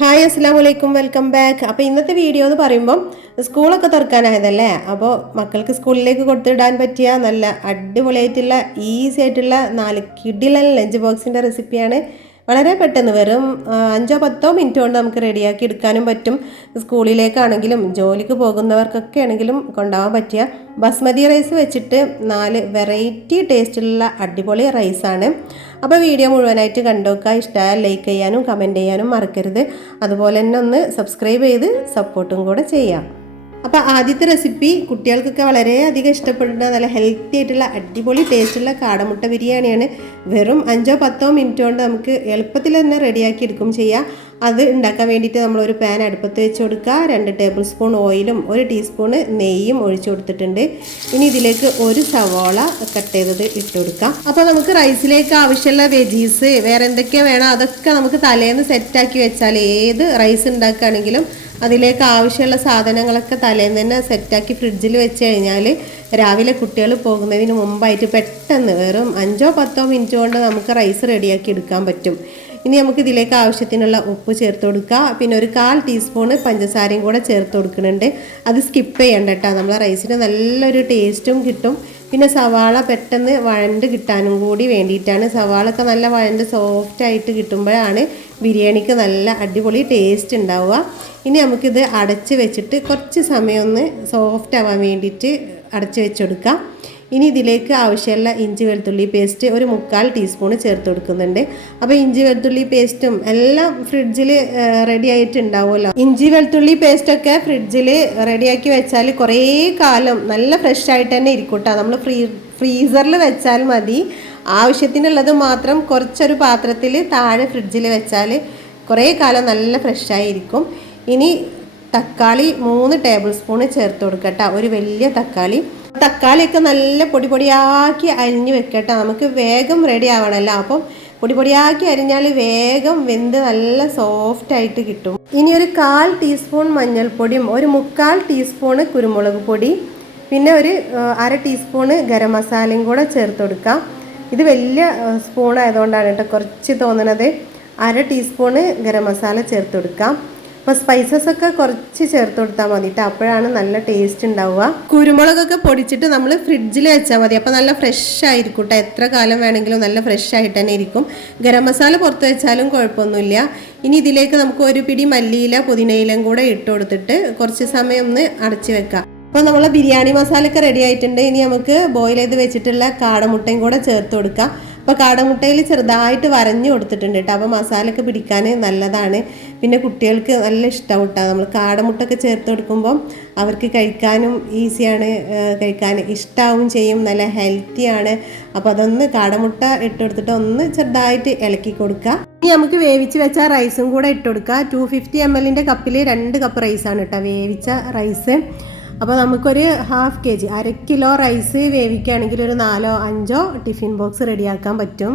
Hi അസ്സലാമു അലൈക്കും welcome back. അപ്പോൾ ഇന്നത്തെ വീഡിയോ എന്ന് പറയുമ്പം സ്കൂളൊക്കെ തുറക്കാനായതല്ലേ, അപ്പോൾ മക്കൾക്ക് സ്കൂളിലേക്ക് കൊടുത്തിടാൻ പറ്റിയ നല്ല അടിപൊളിയായിട്ടുള്ള ഈസി ആയിട്ടുള്ള 4 കിഡിലൻ ലഞ്ച് ബോക്സിൻ്റെ റെസിപ്പിയാണ്. വളരെ പെട്ടെന്ന് വെറും 5-10 മിനിറ്റ് കൊണ്ട് നമുക്ക് റെഡിയാക്കി എടുക്കാനും പറ്റും. സ്കൂളിലേക്കാണെങ്കിലും ജോലിക്ക് പോകുന്നവർക്കൊക്കെ ആണെങ്കിലും കൊണ്ടുപോകാൻ പറ്റിയ ബസ്മതി റൈസ് വെച്ചിട്ട് 4 വെറൈറ്റി ടേസ്റ്റുള്ള അടിപൊളി റൈസാണ്. അപ്പോൾ വീഡിയോ മുഴുവനായിട്ട് കണ്ടുനോക്കുക. ഇഷ്ടമായാൽ ലൈക്ക് ചെയ്യാനും കമൻറ്റ് ചെയ്യാനും മറക്കരുത്. അതുപോലെ തന്നെ ഒന്ന് സബ്സ്ക്രൈബ് ചെയ്ത് സപ്പോർട്ടും കൂടെ ചെയ്യാം. അപ്പോൾ ആദ്യത്തെ റെസിപ്പി കുട്ടികൾക്കൊക്കെ വളരെയധികം ഇഷ്ടപ്പെടുന്ന നല്ല ഹെൽത്തി ആയിട്ടുള്ള അടിപൊളി ടേസ്റ്റുള്ള കാടമുട്ട ബിരിയാണിയാണ്. വെറും 5-10 മിനിറ്റ് കൊണ്ട് നമുക്ക് എളുപ്പത്തിൽ തന്നെ റെഡിയാക്കി എടുക്കും ചെയ്യാം. അത് ഉണ്ടാക്കാൻ വേണ്ടിയിട്ട് നമ്മളൊരു പാൻ അടുപ്പത്ത് വെച്ച് കൊടുക്കുക. 2 ടേബിൾ സ്പൂൺ ഓയിലും 1 ടീസ്പൂണ് നെയ്യും ഒഴിച്ചു കൊടുത്തിട്ടുണ്ട്. ഇനി ഇതിലേക്ക് 1 സവാള കട്ട് ചെയ്തത് ഇട്ട് കൊടുക്കാം. അപ്പോൾ നമുക്ക് റൈസിലേക്ക് ആവശ്യമുള്ള വെജീസ് വേറെ എന്തൊക്കെയാണ് വേണം അതൊക്കെ നമുക്ക് തലേന്ന് സെറ്റാക്കി വെച്ചാൽ ഏത് റൈസ് ഉണ്ടാക്കുകയാണെങ്കിലും അതിലേക്ക് ആവശ്യമുള്ള സാധനങ്ങളൊക്കെ തലേന്ന് തന്നെ സെറ്റാക്കി ഫ്രിഡ്ജിൽ വെച്ച് കഴിഞ്ഞാൽ രാവിലെ കുട്ടികൾ പോകുന്നതിന് മുമ്പായിട്ട് പെട്ടെന്ന് വെറും 5-10 മിനിറ്റ് കൊണ്ട് നമുക്ക് റൈസ് റെഡിയാക്കി എടുക്കാൻ പറ്റും. ഇനി നമുക്ക് ഇതിലേക്ക് ആവശ്യത്തിനുള്ള ഉപ്പ് ചേർത്ത് കൊടുക്കുക. പിന്നെ ഒരു 1/4 ടീസ്പൂണ് പഞ്ചസാരയും കൂടെ ചേർത്ത് കൊടുക്കുന്നുണ്ട്. അത് സ്കിപ്പ് ചെയ്യണ്ട കേട്ടോ, നമ്മളെ റൈസിന് നല്ലൊരു ടേസ്റ്റും കിട്ടും. പിന്നെ സവാള പെട്ടെന്ന് വഴണ്ട് കിട്ടാനും കൂടി വേണ്ടിയിട്ടാണ്. സവാളൊക്കെ നല്ല വഴണ്ട് സോഫ്റ്റായിട്ട് കിട്ടുമ്പോഴാണ് ബിരിയാണിക്ക് നല്ല അടിപൊളി ടേസ്റ്റ് ഉണ്ടാവുക. ഇനി നമുക്കിത് അടച്ച് വെച്ചിട്ട് കുറച്ച് സമയം ഒന്ന് സോഫ്റ്റ് ആവാൻ വേണ്ടിയിട്ട് അടച്ച് വെച്ച് കൊടുക്കാം. ഇനി ഇതിലേക്ക് ആവശ്യമുള്ള ഇഞ്ചി വെളുത്തുള്ളി പേസ്റ്റ് ഒരു 1/4 ടീസ്പൂൺ ചേർത്ത് കൊടുക്കുന്നുണ്ട്. അപ്പോൾ ഇഞ്ചി വെളുത്തുള്ളി പേസ്റ്റും എല്ലാം ഫ്രിഡ്ജിൽ റെഡി ആയിട്ടുണ്ടാവുമല്ലോ. ഇഞ്ചി വെളുത്തുള്ളി പേസ്റ്റൊക്കെ ഫ്രിഡ്ജിൽ റെഡിയാക്കി വെച്ചാൽ കുറേ കാലം നല്ല ഫ്രഷ് ആയിട്ട് തന്നെ ഇരിക്കും കേട്ടോ. നമ്മൾ ഫ്രീസറിൽ വെച്ചാൽ മതി. ആവശ്യത്തിനുള്ളത് മാത്രം കുറച്ചൊരു പാത്രത്തിൽ താഴെ ഫ്രിഡ്ജിൽ വെച്ചാൽ കുറേ കാലം നല്ല ഫ്രഷായിരിക്കും. ഇനി തക്കാളി 3 ടേബിൾ സ്പൂൺ ചേർത്ത് കൊടുക്കട്ടോ. ഒരു വലിയ തക്കാളിയൊക്കെ നല്ല പൊടിയാക്കി അരിഞ്ഞ് വെക്കട്ടെ. നമുക്ക് വേഗം റെഡി ആവണമല്ലോ. അപ്പം പൊടിയാക്കി അരിഞ്ഞാൽ വേഗം വെന്ത് നല്ല സോഫ്റ്റായിട്ട് കിട്ടും. ഇനി ഒരു 1/4 ടീസ്പൂൺ മഞ്ഞൾപ്പൊടിയും ഒരു 1/4 ടീസ്പൂണ് കുരുമുളക് പൊടി പിന്നെ ഒരു 1/2 ടീസ്പൂണ് ഗരം മസാലയും കൂടെ ചേർത്ത് കൊടുക്കാം. ഇത് വലിയ സ്പൂൺ ആയതുകൊണ്ടാണ് കേട്ടോ കുറച്ച് തോന്നുന്നത്. 1/2 ടീസ്പൂണ് ഗരം മസാല ചേർത്ത് കൊടുക്കാം. അപ്പോൾ സ്പൈസസ് ഒക്കെ കുറച്ച് ചേർത്ത് കൊടുത്താൽ മതി കേട്ടോ, അപ്പോഴാണ് നല്ല ടേസ്റ്റ് ഉണ്ടാവുക. കുരുമുളകൊക്കെ പൊടിച്ചിട്ട് നമ്മൾ ഫ്രിഡ്ജിൽ വെച്ചാൽ മതി. അപ്പോൾ നല്ല ഫ്രഷ് ആയിരിക്കും കേട്ടോ, എത്ര കാലം വേണമെങ്കിലും നല്ല ഫ്രഷ് ആയിട്ട് തന്നെ ഇരിക്കും. ഗരം മസാല പുറത്ത് വെച്ചാലും കുഴപ്പമൊന്നുമില്ല. ഇനി ഇതിലേക്ക് നമുക്ക് ഒരു പിടി മല്ലിയില പുതിനയിലും കൂടെ ഇട്ട് കൊടുത്തിട്ട് കുറച്ച് സമയം ഒന്ന് അടച്ച് വെക്കാം. അപ്പോൾ നമ്മളെ ബിരിയാണി മസാലയൊക്കെ റെഡി ആയിട്ടുണ്ട്. ഇനി നമുക്ക് ബോയിൽ ചെയ്ത് വെച്ചിട്ടുള്ള കാടമുട്ടയും കൂടെ ചേർത്ത് കൊടുക്കാം. അപ്പോൾ കാടമുട്ടയിൽ ചെറുതായിട്ട് വരഞ്ഞു കൊടുത്തിട്ടുണ്ട് കേട്ടോ, അപ്പോൾ മസാലയൊക്കെ പിടിക്കാൻ നല്ലതാണ്. പിന്നെ കുട്ടികൾക്ക് നല്ല ഇഷ്ടമാവും കേട്ടോ. നമ്മൾ കാടമുട്ടൊക്കെ ചേർത്ത് കൊടുക്കുമ്പം അവർക്ക് കഴിക്കാനും ഈസിയാണ്, കഴിക്കാൻ ഇഷ്ടമാവും ചെയ്യും, നല്ല ഹെൽത്തിയാണ്. അപ്പോൾ അതൊന്ന് കാടമുട്ട ഇട്ട് കൊടുത്തിട്ട് ഒന്ന് ചെറുതായിട്ട് ഇളക്കി കൊടുക്കുക. ഇനി നമുക്ക് വേവിച്ച് വെച്ച റൈസും കൂടെ ഇട്ട് കൊടുക്കുക. 250 ml കപ്പിൽ 2 കപ്പ് റൈസാണ് കേട്ടോ വേവിച്ച റൈസ്. അപ്പോൾ നമുക്കൊരു 1/2 kg 1/2 കിലോ റൈസ് വേവിക്കുകയാണെങ്കിൽ ഒരു 4-5 ടിഫിൻ ബോക്സ് റെഡിയാക്കാൻ പറ്റും.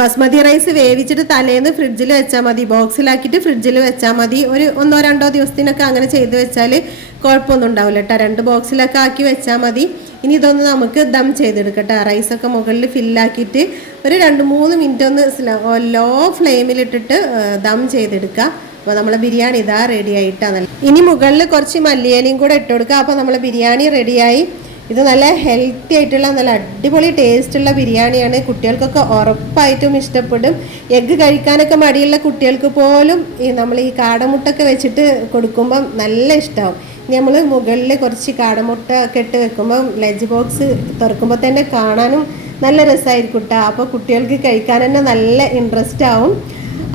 ബസ്മതി റൈസ് വേവിച്ചിട്ട് തലേന്ന് ഫ്രിഡ്ജിൽ വെച്ചാൽ മതി, ബോക്സിലാക്കിയിട്ട് ഫ്രിഡ്ജിൽ വെച്ചാൽ മതി. ഒരു 1-2 ദിവസത്തിനൊക്കെ അങ്ങനെ ചെയ്ത് വെച്ചാൽ കുഴപ്പമൊന്നും ഉണ്ടാവില്ല കേട്ടോ. 2 ബോക്സിലൊക്കെ ആക്കി വെച്ചാൽ മതി. ഇനി ഇതൊന്ന് നമുക്ക് ദം ചെയ്തെടുക്കട്ടെ. റൈസൊക്കെ മുകളിൽ ഫില്ലാക്കിയിട്ട് ഒരു 2-3 മിനിറ്റ് ഒന്ന് ലോ ഫ്ലെയിമിലിട്ടിട്ട് ദം ചെയ്തെടുക്കുക. അപ്പോൾ നമ്മളെ ബിരിയാണി ഇതാ റെഡി ആയിട്ടാണ്. ഇനി മുകളിൽ കുറച്ച് മല്ലിയിലയും കൂടെ ഇട്ട് കൊടുക്കുക. അപ്പോൾ നമ്മളെ ബിരിയാണി റെഡിയായി. ഇത് നല്ല ഹെൽത്തി ആയിട്ടുള്ള നല്ല അടിപൊളി ടേസ്റ്റുള്ള ബിരിയാണിയാണ്. കുട്ടികൾക്കൊക്കെ ഉറപ്പായിട്ടും ഇഷ്ടപ്പെടും. എഗ്ഗ് കഴിക്കാനൊക്കെ മടിയുള്ള കുട്ടികൾക്ക് പോലും നമ്മൾ ഈ കാടമുട്ടൊക്കെ വെച്ചിട്ട് കൊടുക്കുമ്പം നല്ല ഇഷ്ടമാവും. നമ്മൾ മുകളിൽ കുറച്ച് കാടമുട്ട ഒക്കെ ഇട്ട് വെക്കുമ്പം ലഞ്ച് ബോക്സ് തുറക്കുമ്പോൾ തന്നെ കാണാനും നല്ല രസമായിരിക്കും കേട്ടോ. അപ്പോൾ കുട്ടികൾക്ക് കഴിക്കാൻ തന്നെ നല്ല ഇൻട്രസ്റ്റ് ആവും.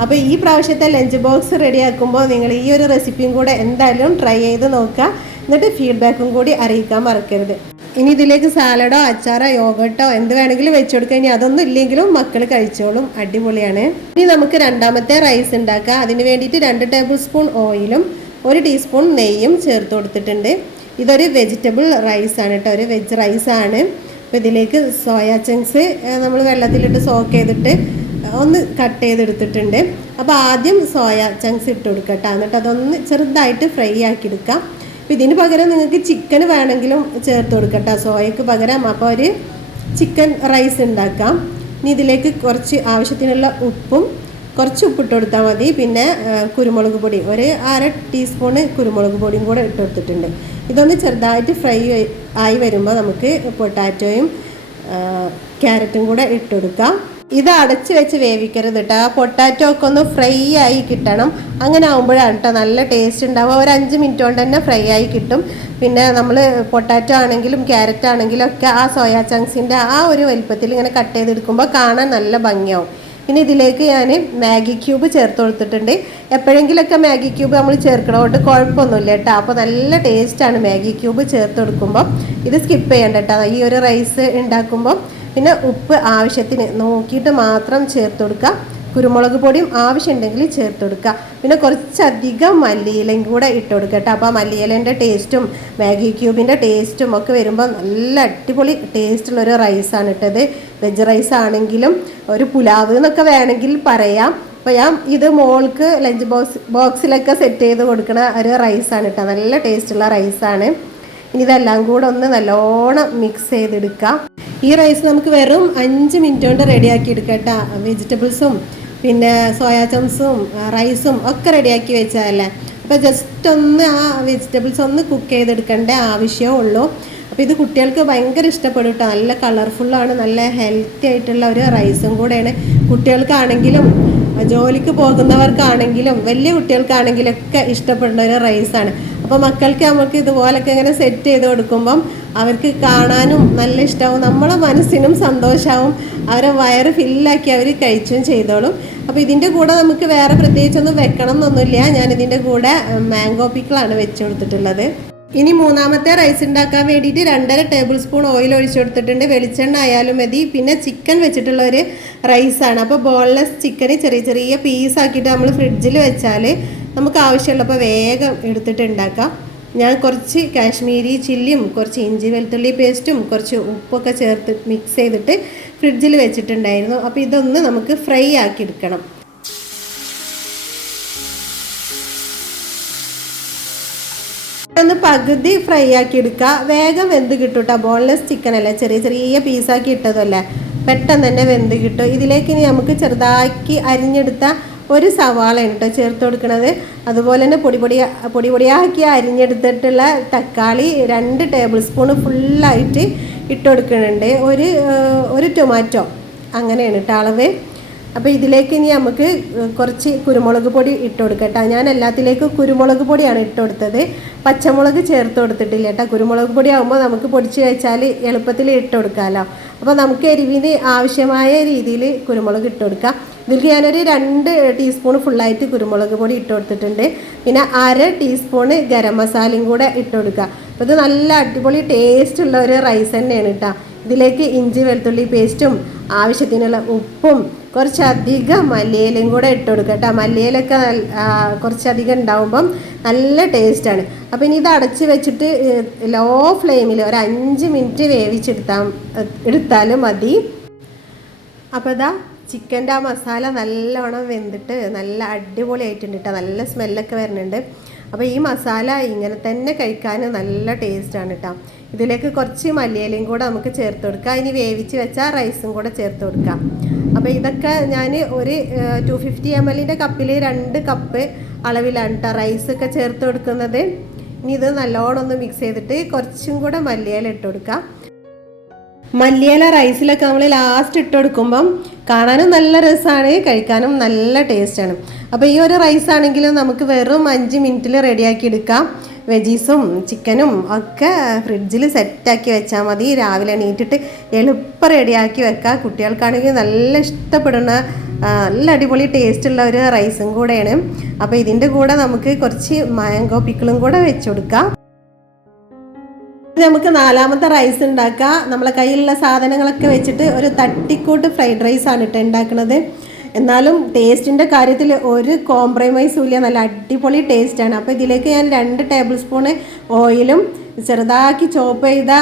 അപ്പോൾ ഈ പ്രാവശ്യത്തെ ലഞ്ച് ബോക്സ് റെഡിയാക്കുമ്പോൾ നിങ്ങൾ ഈ ഒരു റെസിപ്പിയും കൂടെ എന്തായാലും ട്രൈ ചെയ്ത് നോക്കുക. എന്നിട്ട് ഫീഡ്ബാക്കും കൂടി അറിയിക്കാൻ മറക്കരുത്. ഇനി ഇതിലേക്ക് സാലഡോ അച്ചാറോ യോഗട്ടോ എന്ത് വേണമെങ്കിലും വെച്ച് കൊടുക്കുക. ഇനി അതൊന്നും ഇല്ലെങ്കിലും മക്കൾ കഴിച്ചോളും, അടിപൊളിയാണ്. ഇനി നമുക്ക് രണ്ടാമത്തെ റൈസ് ഉണ്ടാക്കാം. അതിന് വേണ്ടിയിട്ട് 2 ടേബിൾ സ്പൂൺ ഓയിലും 1 ടീസ്പൂൺ നെയ്യും ചേർത്ത് കൊടുത്തിട്ടുണ്ട്. ഇതൊരു വെജിറ്റബിൾ റൈസാണ് കേട്ടോ, ഒരു വെജ് റൈസാണ്. അപ്പോൾ ഇതിലേക്ക് സോയാ ചങ്ക്സ് നമ്മൾ വെള്ളത്തിലിട്ട് സോക്ക് ചെയ്തിട്ട് ഒന്ന് കട്ട് ചെയ്തെടുത്തിട്ടുണ്ട്. അപ്പോൾ ആദ്യം സോയാ ചങ്ക്സ് ഇട്ട് കൊടുക്കട്ടോ, എന്നിട്ട് അതൊന്ന് ചെറുതായിട്ട് ഫ്രൈ ആക്കി എടുക്കാം. അപ്പോൾ ഇതിന് പകരം നിങ്ങൾക്ക് ചിക്കൻ വേണമെങ്കിലും ചേർത്ത് കൊടുക്കട്ടോ, സോയക്ക് പകരം. അപ്പോൾ ഒരു ചിക്കൻ റൈസ് ഉണ്ടാക്കാം. ഇനി ഇതിലേക്ക് കുറച്ച് ആവശ്യത്തിനുള്ള ഉപ്പും കുറച്ച് ഉപ്പിട്ട് കൊടുത്താൽ മതി. പിന്നെ കുരുമുളക് പൊടി ഒരു 1/2 ടീസ്പൂണ് കുരുമുളക് പൊടിയും കൂടെ ഇട്ട് കൊടുത്തിട്ടുണ്ട്. ഇതൊന്ന് ചെറുതായിട്ട് ഫ്രൈ ആയി വരുമ്പോൾ നമുക്ക് പൊട്ടാറ്റോയും ക്യാരറ്റും കൂടെ ഇട്ട് കൊടുക്കാം. ഇത് അടച്ച് വെച്ച് വേവിക്കരുത് കേട്ടോ. ആ പൊട്ടാറ്റോ ഒക്കെ ഒന്ന് ഫ്രൈ ആയി കിട്ടണം. അങ്ങനെ ആകുമ്പോഴാണ് കേട്ടോ നല്ല ടേസ്റ്റ് ഉണ്ടാവുക. ഒരു 5 മിനിറ്റ് കൊണ്ട് തന്നെ ഫ്രൈ ആയി കിട്ടും. പിന്നെ നമ്മൾ പൊട്ടാറ്റോ ആണെങ്കിലും ക്യാരറ്റ് ആണെങ്കിലും ഒക്കെ ആ സോയാ ചങ്ക്സിൻ്റെ ആ ഒരു വലുപ്പത്തിൽ ഇങ്ങനെ കട്ട് ചെയ്തെടുക്കുമ്പോൾ കാണാൻ നല്ല ഭംഗിയാവും. പിന്നെ ഇതിലേക്ക് ഞാൻ മാഗി ക്യൂബ് ചേർത്ത് കൊടുത്തിട്ടുണ്ട്. എപ്പോഴെങ്കിലൊക്കെ മാഗി ക്യൂബ് നമ്മൾ ചേർക്കണോട്ട് കുഴപ്പമൊന്നുമില്ല കേട്ടോ. അപ്പോൾ നല്ല ടേസ്റ്റാണ് മാഗി ക്യൂബ് ചേർത്ത് കൊടുക്കുമ്പോൾ. ഇത് സ്കിപ്പ് ചെയ്യണ്ട കേട്ടോ ഈ ഒരു റൈസ് ഉണ്ടാക്കുമ്പോൾ. പിന്നെ ഉപ്പ് ആവശ്യത്തിന് നോക്കിയിട്ട് മാത്രം ചേർത്ത് കൊടുക്കുക. കുരുമുളക് പൊടിയും ആവശ്യമുണ്ടെങ്കിൽ ചേർത്ത് കൊടുക്കുക. പിന്നെ കുറച്ചധികം മല്ലിയിലയും കൂടെ ഇട്ട് കൊടുക്കുക കേട്ടോ. അപ്പോൾ മല്ലിയിലേൻ്റെ ടേസ്റ്റും മാഗി ക്യൂബിൻ്റെ ടേസ്റ്റും ഒക്കെ വരുമ്പോൾ നല്ല അടിപൊളി ടേസ്റ്റുള്ളൊരു റൈസാണ് ഇട്ടത്. വെജ് റൈസ് ആണെങ്കിലും ഒരു പുലാവ് എന്നൊക്കെ വേണമെങ്കിൽ പറയാം. അപ്പോൾ ഞാൻ ഇത് മോൾക്ക് ലഞ്ച് ബോക്സിലൊക്കെ സെറ്റ് ചെയ്ത് കൊടുക്കുന്ന ഒരു റൈസാണ് കേട്ടോ. നല്ല ടേസ്റ്റുള്ള റൈസാണ്. ഇനി ഇതെല്ലാം കൂടെ ഒന്ന് നല്ലോണം മിക്സ് ചെയ്തെടുക്കാം. ഈ റൈസ് നമുക്ക് വെറും 5 മിനിറ്റ് കൊണ്ട് റെഡിയാക്കി എടുക്കാം കേട്ടോ. വെജിറ്റബിൾസും പിന്നെ സോയാ ചങ്ക്സും റൈസും ഒക്കെ റെഡിയാക്കി വെച്ചാലേ. അപ്പോൾ ജസ്റ്റ് ഒന്ന് ആ വെജിറ്റബിൾസ് ഒന്ന് കുക്ക് ചെയ്തെടുക്കേണ്ട ആവശ്യമേ ഉള്ളൂ. അപ്പോൾ ഇത് കുട്ടികൾക്ക് ഭയങ്കര ഇഷ്ടപ്പെടും കേട്ടോ. നല്ല കളർഫുള്ളാണ്, നല്ല ഹെൽത്തി ആയിട്ടുള്ള ഒരു റൈസും കൂടെയാണ്. കുട്ടികൾക്കാണെങ്കിലും ജോലിക്ക് പോകുന്നവർക്കാണെങ്കിലും വലിയ കുട്ടികൾക്കാണെങ്കിലൊക്കെ ഇഷ്ടപ്പെടുന്ന ഒരു റൈസാണ്. അപ്പോൾ മക്കൾക്ക് നമുക്ക് ഇതുപോലൊക്കെ ഇങ്ങനെ സെറ്റ് ചെയ്ത് കൊടുക്കുമ്പം അവർക്ക് കാണാനും നല്ല ഇഷ്ടമാവും, നമ്മളെ മനസ്സിനും സന്തോഷമാവും, അവരെ വയറ് ഫില്ലാക്കി അവർ കഴിച്ചും ചെയ്തോളും. അപ്പോൾ ഇതിൻ്റെ കൂടെ നമുക്ക് വേറെ പ്രത്യേകിച്ചൊന്നും വെക്കണം എന്നൊന്നുമില്ല. ഞാനിതിൻ്റെ കൂടെ മാംഗോ പിക്കിളാണ് വെച്ച് കൊടുത്തിട്ടുള്ളത്. ഇനി മൂന്നാമത്തെ റൈസ് ഉണ്ടാക്കാൻ വേണ്ടിയിട്ട് 2.5 ടേബിൾ സ്പൂൺ ഓയിൽ ഒഴിച്ചു കൊടുത്തിട്ടുണ്ട്. വെളിച്ചെണ്ണ ആയാലും മതി. പിന്നെ ചിക്കൻ വെച്ചിട്ടുള്ള ഒരു റൈസാണ്. അപ്പോൾ ബോൺലെസ് ചിക്കന് ചെറിയ ചെറിയ പീസാക്കിയിട്ട് നമ്മൾ ഫ്രിഡ്ജിൽ വെച്ചാൽ നമുക്ക് ആവശ്യമുള്ളപ്പോൾ വേഗം എടുത്തിട്ട് ഉണ്ടാക്കാം. ഞാൻ കുറച്ച് കാശ്മീരി ചില്ലിയും കുറച്ച് ഇഞ്ചി വെളുത്തുള്ളി പേസ്റ്റും കുറച്ച് ഉപ്പൊക്കെ ചേർത്ത് മിക്സ് ചെയ്തിട്ട് ഫ്രിഡ്ജിൽ വെച്ചിട്ടുണ്ടായിരുന്നു. അപ്പോൾ ഇതൊന്ന് നമുക്ക് ഫ്രൈ ആക്കി എടുക്കണം. ഒന്ന് പകുതി ഫ്രൈ ആക്കി എടുക്കുക. വേഗം വെന്ത് കിട്ടും കേട്ടോ. ബോൺലെസ് ചിക്കൻ അല്ലേ, ചെറിയ ചെറിയ പീസാക്കി ഇട്ടതല്ലേ, പെട്ടെന്ന് തന്നെ വെന്ത് കിട്ടും. ഇതിലേക്ക് ഇനി നമുക്ക് ചെറുതാക്കി അരിഞ്ഞെടുത്ത ഒരു സവാളയാണ് കേട്ടോ ചേർത്ത് കൊടുക്കുന്നത്. അതുപോലെ തന്നെ പൊടിയാക്കി അരിഞ്ഞെടുത്തിട്ടുള്ള തക്കാളി 2 ടേബിൾ സ്പൂൺ ഫുള്ളായിട്ട് ഇട്ട് കൊടുക്കുന്നുണ്ട്. ഒരു ടൊമാറ്റോ അങ്ങനെയാണ് കേട്ടോ അളവ്. അപ്പോൾ ഇതിലേക്ക് ഇനി നമുക്ക് കുറച്ച് കുരുമുളക് പൊടി ഇട്ട് കൊടുക്കട്ടോ. ഞാൻ എല്ലാത്തിലേക്കും കുരുമുളക് പൊടിയാണ് ഇട്ട് കൊടുത്തത്. പച്ചമുളക് ചേർത്ത് കൊടുത്തിട്ടില്ല കേട്ടോ. കുരുമുളക് പൊടി ആകുമ്പോൾ നമുക്ക് പൊടിച്ച് വെച്ചാൽ എളുപ്പത്തിൽ ഇട്ട് കൊടുക്കാമല്ലോ. അപ്പോൾ നമുക്ക് എരിവിന് ആവശ്യമായ രീതിയിൽ കുരുമുളക് ഇട്ട് കൊടുക്കാം. ഇതിലേക്ക് ഞാനൊരു 2 ടീസ്പൂൺ ഫുള്ളായിട്ട് കുരുമുളക് പൊടി ഇട്ട് കൊടുത്തിട്ടുണ്ട്. പിന്നെ 1/2 ടീസ്പൂണ് ഗരം മസാലയും കൂടെ ഇട്ട് കൊടുക്കുക. അപ്പോൾ ഇത് നല്ല അടിപൊളി ടേസ്റ്റുള്ള ഒരു റൈസ് തന്നെയാണ് കേട്ടോ. ഇതിലേക്ക് ഇഞ്ചി വെളുത്തുള്ളി പേസ്റ്റും ആവശ്യത്തിനുള്ള ഉപ്പും കുറച്ചധികം മല്ലിയിലയും കൂടെ ഇട്ട് കൊടുക്കുക കേട്ടോ. മല്ലിയിലൊക്കെ കുറച്ചധികം ഉണ്ടാവുമ്പം നല്ല ടേസ്റ്റാണ്. അപ്പോൾ ഇനി ഇത് അടച്ച് വെച്ചിട്ട് ലോ ഫ്ലെയിമിൽ ഒരു 5 മിനിറ്റ് എടുത്താലും മതി. അപ്പോൾ ഇതാ ചിക്കൻ്റെ ആ മസാല നല്ലോണം വെന്തിട്ട് നല്ല അടിപൊളിയായിട്ടുണ്ട് കേട്ടോ. നല്ല സ്മെല്ലൊക്കെ വരുന്നുണ്ട്. അപ്പോൾ ഈ മസാല ഇങ്ങനെ തന്നെ കഴിക്കാൻ നല്ല ടേസ്റ്റാണ് കേട്ടോ. ഇതിലേക്ക് കുറച്ച് മല്ലിയിലയും കൂടെ നമുക്ക് ചേർത്ത് കൊടുക്കാം. ഇനി വേവിച്ച് വെച്ചാൽ റൈസും കൂടെ ചേർത്ത് കൊടുക്കാം. അപ്പോൾ ഇതൊക്കെ ഞാൻ ഒരു 250 ml കപ്പിൽ 2 കപ്പ് അളവിലാണ് കേട്ടോ റൈസൊക്കെ ചേർത്ത് കൊടുക്കുന്നത്. ഇനി ഇത് നല്ലോണം ഒന്ന് മിക്സ് ചെയ്തിട്ട് കുറച്ചും കൂടെ മല്ലിയില ഇട്ട് കൊടുക്കാം. മല്ലിയില റൈസിലൊക്കെ നമ്മൾ ലാസ്റ്റ് ഇട്ട് കൊടുക്കുമ്പം കാണാനും നല്ല രസമാണ്, കഴിക്കാനും നല്ല ടേസ്റ്റാണ്. അപ്പോൾ ഈ ഒരു റൈസ് ആണെങ്കിലും നമുക്ക് വെറും 5 മിനിറ്റിൽ റെഡിയാക്കി എടുക്കാം. വെജീസും ചിക്കനും ഒക്കെ ഫ്രിഡ്ജിൽ സെറ്റാക്കി വെച്ചാൽ മതി. രാവിലെ എണീറ്റിട്ട് എളുപ്പം റെഡിയാക്കി വെക്കാം. കുട്ടികൾക്കാണെങ്കിൽ നല്ല ഇഷ്ടപ്പെടുന്ന നല്ല അടിപൊളി ടേസ്റ്റുള്ള ഒരു റൈസും കൂടെയാണ്. അപ്പോൾ ഇതിൻ്റെ കൂടെ നമുക്ക് കുറച്ച് മാംഗോ പിക്കിളും കൂടെ വെച്ച് കൊടുക്കാം. നമുക്ക് 4ാമത്തെ റൈസ് ഉണ്ടാക്കാം. നമ്മളെ കയ്യിലുള്ള സാധനങ്ങളൊക്കെ വെച്ചിട്ട് ഒരു തട്ടിക്കൂട്ട് ഫ്രൈഡ് റൈസാണ് കേട്ടോ ഉണ്ടാക്കുന്നത്. എന്നാലും ടേസ്റ്റിൻ്റെ കാര്യത്തിൽ ഒരു കോംപ്രമൈസും ഇല്ല, നല്ല അടിപൊളി ടേസ്റ്റാണ്. അപ്പോൾ ഇതിലേക്ക് ഞാൻ 2 ടേബിൾ സ്പൂണ് ഓയിലും ചെറുതാക്കി ചോപ്പ് ചെയ്ത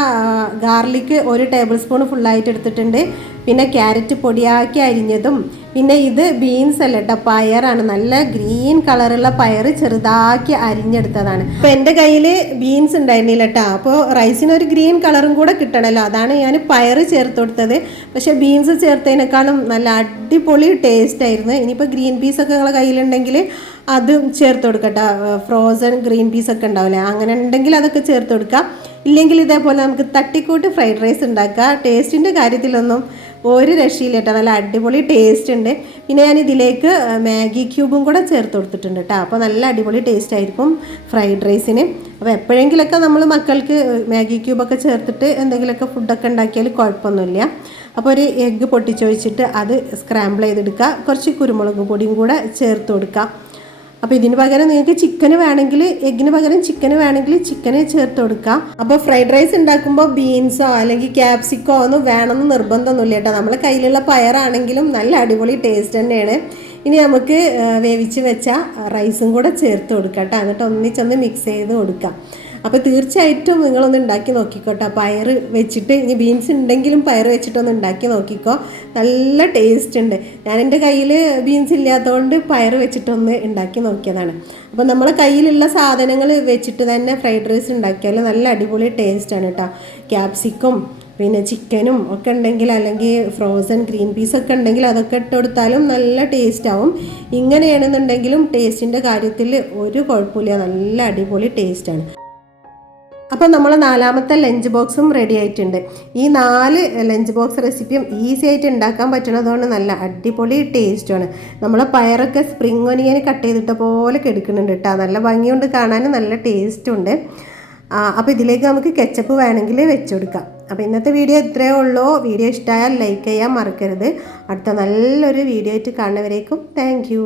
ഗാർലിക്ക് 1 ടേബിൾ സ്പൂൺ ഫുള്ളായിട്ട് എടുത്തിട്ടുണ്ട്. പിന്നെ ക്യാരറ്റ് പൊടിയാക്കി അരിഞ്ഞതും, പിന്നെ ഇത് ബീൻസ് അല്ല കേട്ടോ, പയറാണ്. നല്ല ഗ്രീൻ കളറുള്ള പയർ ചെറുതാക്കി അരിഞ്ഞെടുത്തതാണ്. അപ്പോൾ എൻ്റെ കയ്യിൽ ബീൻസ് ഉണ്ടായിരുന്നില്ല കേട്ടോ. അപ്പോൾ റൈസിനൊരു ഗ്രീൻ കളറും കൂടെ കിട്ടണമല്ലോ, അതാണ് ഞാൻ പയർ ചേർത്ത് കൊടുത്തത്. പക്ഷേ ബീൻസ് ചേർത്തതിനേക്കാളും നല്ല അടിപൊളി ടേസ്റ്റ് ആയിരുന്നു. ഇനിയിപ്പോൾ ഗ്രീൻ പീസൊക്കെ നിങ്ങളുടെ കയ്യിലുണ്ടെങ്കിൽ അതും ചേർത്ത് കൊടുക്കട്ടോ. ഫ്രോസൺ ഗ്രീൻ പീസൊക്കെ ഉണ്ടാവില്ലേ, അങ്ങനെ ഉണ്ടെങ്കിൽ അതൊക്കെ ചേർത്ത് കൊടുക്കാം. ഇല്ലെങ്കിൽ ഇതേപോലെ നമുക്ക് തട്ടിക്കൂട്ട് ഫ്രൈഡ് റൈസ് ഉണ്ടാക്കുക. ടേസ്റ്റിൻ്റെ കാര്യത്തിലൊന്നും ഒരു രക്ഷയില്ല കേട്ടോ, നല്ല അടിപൊളി ടേസ്റ്റ് ഉണ്ട്. പിന്നെ ഞാൻ ഇതിലേക്ക് മാഗി ക്യൂബും കൂടെ ചേർത്ത് കൊടുത്തിട്ടുണ്ട് കേട്ടോ. അപ്പോൾ നല്ല അടിപൊളി ടേസ്റ്റ് ആയിരിക്കും ഫ്രൈഡ് റൈസിന്. അപ്പോൾ എപ്പോഴെങ്കിലുമൊക്കെ നമ്മൾ മക്കൾക്ക് മാഗി ക്യൂബൊക്കെ ചേർത്തിട്ട് എന്തെങ്കിലുമൊക്കെ ഫുഡൊക്കെ ഉണ്ടാക്കിയാൽ കുഴപ്പമൊന്നുമില്ല. അപ്പോൾ ഒരു എഗ്ഗ് പൊട്ടിച്ചൊഴിച്ചിട്ട് അത് സ്ക്രാമ്പിൾ ചെയ്തെടുക്കുക. കുറച്ച് കുരുമുളക് പൊടിയും കൂടെ ചേർത്ത് കൊടുക്കുക. അപ്പോൾ ഇതിന് പകരം നിങ്ങൾക്ക് ചിക്കന് വേണമെങ്കിൽ, എഗ്ഗിന് പകരം ചിക്കന് വേണമെങ്കിൽ ചിക്കന് ചേർത്ത് കൊടുക്കുക. അപ്പോൾ ഫ്രൈഡ് റൈസ് ഉണ്ടാക്കുമ്പോൾ ബീൻസോ അല്ലെങ്കിൽ ക്യാപ്സിക്കോ ഒന്നും വേണമെന്ന് നിർബന്ധമൊന്നുമില്ല കേട്ടോ. നമ്മളെ കയ്യിലുള്ള പയറാണെങ്കിലും നല്ല അടിപൊളി ടേസ്റ്റ് തന്നെയാണ്. ഇനി നമുക്ക് വേവിച്ച് വെച്ച റൈസും കൂടെ ചേർത്ത് കൊടുക്കാം കേട്ടോ. എന്നിട്ട് ഒന്നിച്ചൊന്ന് മിക്സ് ചെയ്ത് കൊടുക്കാം. അപ്പോൾ തീർച്ചയായിട്ടും നിങ്ങളൊന്ന് ഉണ്ടാക്കി നോക്കിക്കോട്ടെ. പയർ വെച്ചിട്ട്, ഇനി ബീൻസ് ഉണ്ടെങ്കിലും പയർ വെച്ചിട്ടൊന്ന് ഉണ്ടാക്കി നോക്കിക്കോ, നല്ല ടേസ്റ്റ് ഉണ്ട്. ഞാൻ എൻ്റെ കയ്യിൽ ബീൻസ് ഇല്ലാത്തതുകൊണ്ട് പയർ വെച്ചിട്ടൊന്ന് ഉണ്ടാക്കി നോക്കിയതാണ്. അപ്പോൾ നമ്മളെ കയ്യിലുള്ള സാധനങ്ങൾ വെച്ചിട്ട് തന്നെ ഫ്രൈഡ് റൈസ് ഉണ്ടാക്കിയാൽ നല്ല അടിപൊളി ടേസ്റ്റാണ് കേട്ടോ. ക്യാപ്സിക്കും പിന്നെ ചിക്കനും ഒക്കെ ഉണ്ടെങ്കിൽ, അല്ലെങ്കിൽ ഫ്രോസൺ ഗ്രീൻ പീസൊക്കെ ഉണ്ടെങ്കിൽ അതൊക്കെ ഇട്ട് കൊടുത്താലും നല്ല ടേസ്റ്റ് ആവും. ഇങ്ങനെയാണെന്നുണ്ടെങ്കിലും ടേസ്റ്റിൻ്റെ കാര്യത്തിൽ ഒരു കുഴപ്പമില്ല, നല്ല അടിപൊളി ടേസ്റ്റാണ്. അപ്പോൾ നമ്മൾ 4ാമത്തെ ലഞ്ച് ബോക്സും റെഡി ആയിട്ടുണ്ട്. ഈ 4 ലഞ്ച് ബോക്സ് റെസിപ്പിയും ഈസി ആയിട്ട് ഉണ്ടാക്കാൻ പറ്റുന്നതുകൊണ്ട് നല്ല അടിപൊളി ടേസ്റ്റുമാണ്. നമ്മളെ പയറൊക്കെ സ്പ്രിംഗ് ഒനിയൻ കട്ട് ചെയ്തിട്ട പോലെ എടുക്കുന്നുണ്ട് കേട്ടോ. നല്ല ഭംഗിയുണ്ട് കാണാനും, നല്ല ടേസ്റ്റും ഉണ്ട്. അപ്പോൾ ഇതിലേക്ക് നമുക്ക് കെച്ചപ്പ് വേണമെങ്കിൽ വെച്ച് കൊടുക്കാം. അപ്പോൾ ഇന്നത്തെ വീഡിയോ ഇത്രയേ ഉള്ളൂ. വീഡിയോ ഇഷ്ടമായാൽ ലൈക്ക് ചെയ്യാൻ മറക്കരുത്. അടുത്ത നല്ലൊരു വീഡിയോ ആയിട്ട് കാണുന്നവരേക്കും താങ്ക് യു.